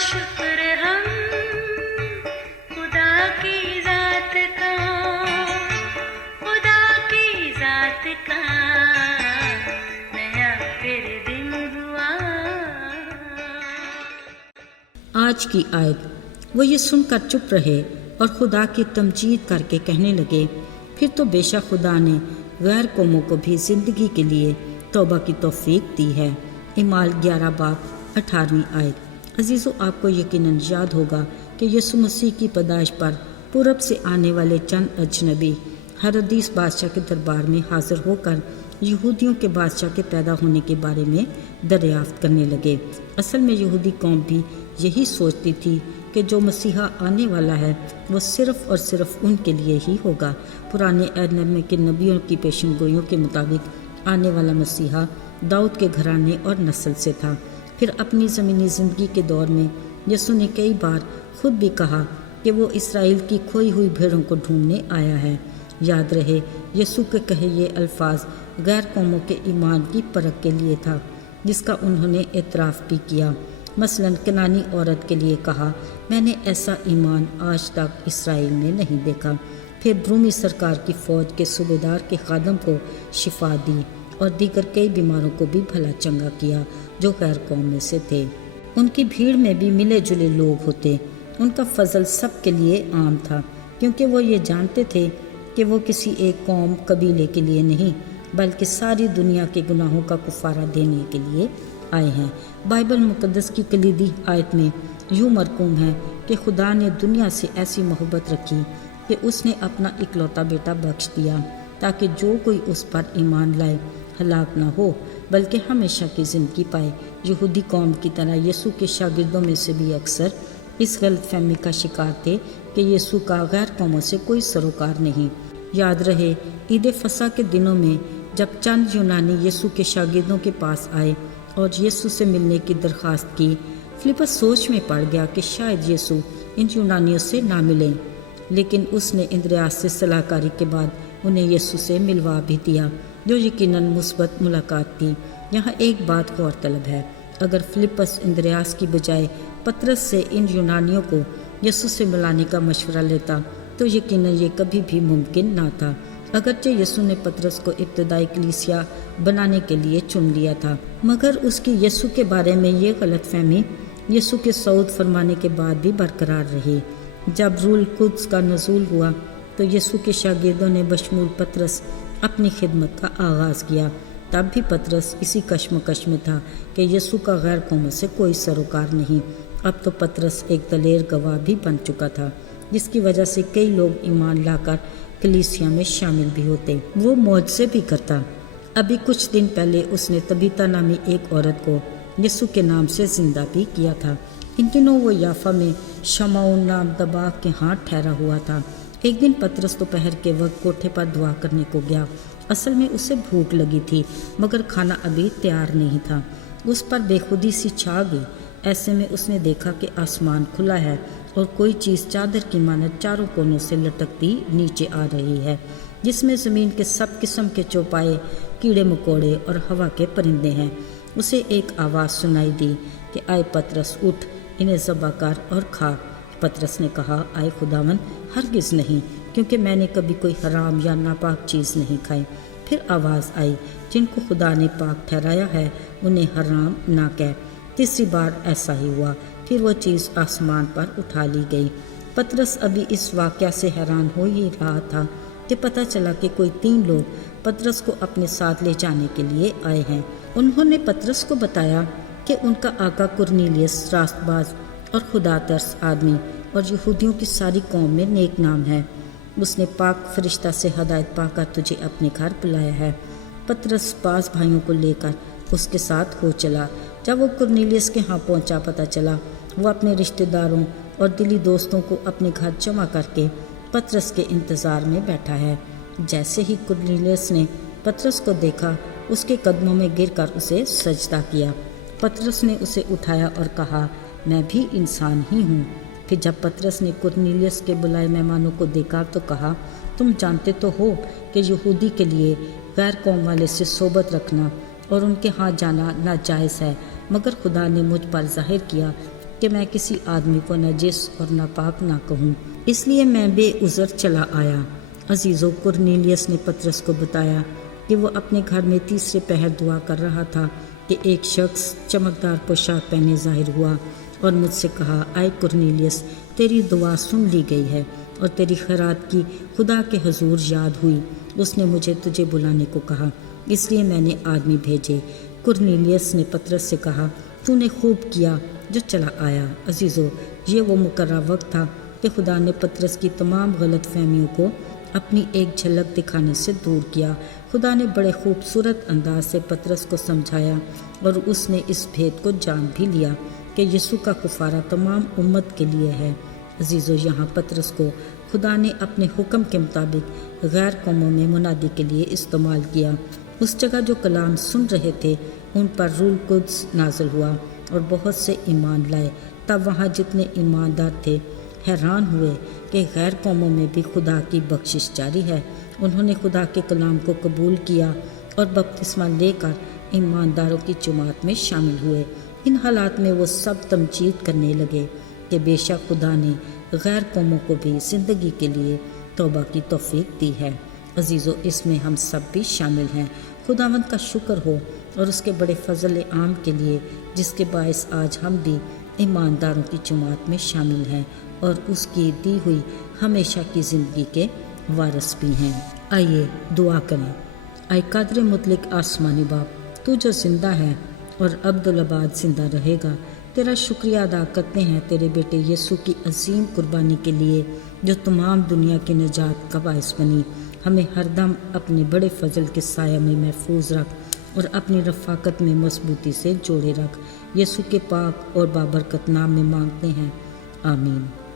شکر ہم خدا کی ذات کا، خدا کی ذات کا نیا پھر دن ہوا۔ آج کی آیت۔ وہ یہ سن کر چپ رہے اور خدا کی تمجید کر کے کہنے لگے، پھر تو بے شک خدا نے غیر قوموں کو بھی زندگی کے لیے توبہ کی توفیق دی ہے۔ اعمال 11 باب 18 آیت۔ عزیزو، آپ کو یقیناً یاد ہوگا کہ یسوع مسیح کی پیدائش پر پورب سے آنے والے چند اجنبی ہیرودیس بادشاہ کے دربار میں حاضر ہو کر یہودیوں کے بادشاہ کے پیدا ہونے کے بارے میں دریافت کرنے لگے۔ اصل میں یہودی قوم بھی یہی سوچتی تھی کہ جو مسیحا آنے والا ہے وہ صرف اور صرف ان کے لیے ہی ہوگا۔ پرانے عہد میں کے نبیوں کی پیشن گوئیوں کے مطابق آنے والا مسیحا داؤد کے گھرانے اور نسل سے تھا۔ پھر اپنی زمینی زندگی کے دور میں یسوع نے کئی بار خود بھی کہا کہ وہ اسرائیل کی کھوئی ہوئی بھیڑوں کو ڈھونڈنے آیا ہے۔ یاد رہے، یسوع کے کہے یہ الفاظ غیر قوموں کے ایمان کی پرکھ کے لیے تھا، جس کا انہوں نے اعتراف بھی کیا۔ مثلاً کنانی عورت کے لیے کہا، میں نے ایسا ایمان آج تک اسرائیل میں نہیں دیکھا۔ پھر رومی سرکار کی فوج کے صوبیدار کے خادم کو شفا دی اور دیگر کئی بیماروں کو بھی بھلا چنگا کیا جو غیر قوم میں سے تھے۔ ان کی بھیڑ میں بھی ملے جلے لوگ ہوتے۔ ان کا فضل سب کے لیے عام تھا، کیونکہ وہ یہ جانتے تھے کہ وہ کسی ایک قوم قبیلے کے لیے نہیں بلکہ ساری دنیا کے گناہوں کا کفارہ دینے کے لیے آئے ہیں۔ بائبل مقدس کی کلیدی آیت میں یوں مرقوم ہے کہ خدا نے دنیا سے ایسی محبت رکھی کہ اس نے اپنا اکلوتا بیٹا بخش دیا تاکہ جو کوئی اس پر ایمان لائے ہلاک نہ ہو بلکہ ہمیشہ کی زندگی پائے۔ یہودی قوم کی طرح یسوع کے شاگردوں میں سے بھی اکثر اس غلط فہمی کا شکار تھے کہ یسوع کا غیر قوموں سے کوئی سروکار نہیں۔ یاد رہے، عید فصح کے دنوں میں جب چند یونانی یسوع کے شاگردوں کے پاس آئے اور یسوع سے ملنے کی درخواست کی، فلپس سوچ میں پڑ گیا کہ شاید یسوع ان یونانیوں سے نہ ملیں، لیکن اس نے اندریاس سے صلاح کاری کے بعد انہیں یسوع سے ملوا بھی دیا، جو یقیناً مثبت ملاقات تھی۔ یہاں ایک بات غور طلب ہے، اگر فلپس اندریاس کی بجائے پطرس سے ان یونانیوں کو یسوع سے ملانے کا مشورہ لیتا تو یقیناً یہ کبھی بھی ممکن نہ تھا۔ اگرچہ یسوع نے پطرس کو ابتدائی کلیسیا بنانے کے لیے چن لیا تھا، مگر اس کی یسوع کے بارے میں یہ غلط فہمی یسوع کے صعود فرمانے کے بعد بھی برقرار رہی۔ جب روح القدس کا نزول ہوا تو یسوع کے شاگردوں نے بشمول پطرس اپنی خدمت کا آغاز کیا۔ تب بھی پطرس اسی کشمکش میں تھا کہ یسوع کا غیر قوموں سے کوئی سروکار نہیں۔ اب تو پطرس ایک دلیر گواہ بھی بن چکا تھا، جس کی وجہ سے کئی لوگ ایمان لا کر کلیسیا میں شامل بھی ہوتے، وہ معجزے بھی کرتا۔ ابھی کچھ دن پہلے اس نے طبیطہ نامی ایک عورت کو یسوع کے نام سے زندہ بھی کیا تھا۔ ان دنوں وہ یافا میں شمعون نام دباغ کے ہاں ٹھہرا ہوا تھا۔ ایک دن پطرس دوپہر کے وقت کوٹھے پر دعا کرنے کو گیا۔ اصل میں اسے بھوک لگی تھی، مگر کھانا ابھی تیار نہیں تھا۔ اس پر بے خودی سی چھا گئی۔ ایسے میں اس نے دیکھا کہ آسمان کھلا ہے اور کوئی چیز چادر کی مانند چاروں کونوں سے لٹکتی نیچے آ رہی ہے، جس میں زمین کے سب قسم کے چوپائے، کیڑے مکوڑے اور ہوا کے پرندے ہیں۔ اسے ایک آواز سنائی دی کہ آئے پطرس، اٹھ، انہیں ذبح کر اور کھا۔ پطرس نے کہا، آئے خداوند، ہرگز نہیں، کیونکہ میں نے کبھی کوئی حرام یا ناپاک چیز نہیں کھائی۔ پھر آواز آئی، جن کو خدا نے پاک ٹھہرایا ہے انہیں حرام نہ کہہ۔ تیسری بار ایسا ہی ہوا، پھر وہ چیز آسمان پر اٹھا لی گئی۔ پطرس ابھی اس واقعہ سے حیران ہو ہی رہا تھا کہ پتہ چلا کہ کوئی 3 لوگ پطرس کو اپنے ساتھ لے جانے کے لیے آئے ہیں۔ انہوں نے پطرس کو بتایا کہ ان کا آقا کرنیلیس راست باز اور خدا ترس آدمی اور یہودیوں کی ساری قوم میں نیک نام ہے۔ اس نے پاک فرشتہ سے ہدایت پا کر تجھے اپنے گھر بلایا ہے۔ پطرس باز بھائیوں کو لے کر اس کے ساتھ ہو چلا۔ جب وہ کرنیلیس کے ہاں پہنچا، پتہ چلا وہ اپنے رشتہ داروں اور دلی دوستوں کو اپنے گھر جمع کر کے پطرس کے انتظار میں بیٹھا ہے۔ جیسے ہی کرنیلیس نے پطرس کو دیکھا، اس کے قدموں میں گر کر اسے سجدہ کیا۔ پطرس نے اسے اٹھایا اور کہا، میں بھی انسان ہی ہوں۔ پھر جب پطرس نے کرنیلیس کے بلائے مہمانوں کو دیکھا تو کہا، تم جانتے تو ہو کہ یہودی کے لیے غیر قوم والے سے صحبت رکھنا اور ان کے ہاں جانا ناجائز ہے، مگر خدا نے مجھ پر ظاہر کیا کہ میں کسی آدمی کو نجس اور ناپاک نہ کہوں، اس لیے میں بے عذر چلا آیا۔ عزیزو، کرنیلیس نے پطرس کو بتایا کہ وہ اپنے گھر میں تیسرے پہر دعا کر رہا تھا کہ ایک شخص چمکدار پوشاک پہنے ظاہر ہوا اور مجھ سے کہا، اے کرنیلیس، تیری دعا سن لی گئی ہے اور تیری خیرات کی خدا کے حضور یاد ہوئی۔ اس نے مجھے تجھے بلانے کو کہا، اس لیے میں نے آدمی بھیجے۔ کرنیلیس نے پطرس سے کہا، تو نے خوب کیا جو چلا آیا۔ عزیزو، یہ وہ مقررہ وقت تھا کہ خدا نے پطرس کی تمام غلط فہمیوں کو اپنی ایک جھلک دکھانے سے دور کیا۔ خدا نے بڑے خوبصورت انداز سے پطرس کو سمجھایا اور اس نے اس بھید کو جان بھی لیا کہ یسوع کا کفارہ تمام امت کے لیے ہے۔ عزیزو، یہاں پطرس کو خدا نے اپنے حکم کے مطابق غیر قوموں میں منادی کے لیے استعمال کیا۔ اس جگہ جو کلام سن رہے تھے ان پر روح القدس نازل ہوا اور بہت سے ایمان لائے۔ تب وہاں جتنے ایماندار تھے حیران ہوئے کہ غیر قوموں میں بھی خدا کی بخشش جاری ہے۔ انہوں نے خدا کے کلام کو قبول کیا اور بپتسمہ لے کر ایمانداروں کی جماعت میں شامل ہوئے۔ ان حالات میں وہ سب تمجید کرنے لگے کہ بے شک خدا نے غیر قوموں کو بھی زندگی کے لیے توبہ کی توفیق دی ہے۔ عزیزو، اس میں ہم سب بھی شامل ہیں۔ خداوند کا شکر ہو اور اس کے بڑے فضل عام کے لیے جس کے باعث آج ہم بھی ایمانداروں کی جماعت میں شامل ہیں اور اس کی دی ہوئی ہمیشہ کی زندگی کے وارث بھی ہیں۔ آئیے دعا کریں۔ اے قادر مطلق آسمانی باپ، تو جو زندہ ہے اور ابدالآباد زندہ رہے گا، تیرا شکریہ ادا کرتے ہیں تیرے بیٹے یسوع کی عظیم قربانی کے لیے جو تمام دنیا کی نجات کا باعث بنی۔ ہمیں ہر دم اپنے بڑے فضل کے سایہ میں محفوظ رکھ اور اپنی رفاقت میں مضبوطی سے جوڑے رکھ۔ یسوع کے پاک اور بابرکت نام میں مانگتے ہیں، آمین۔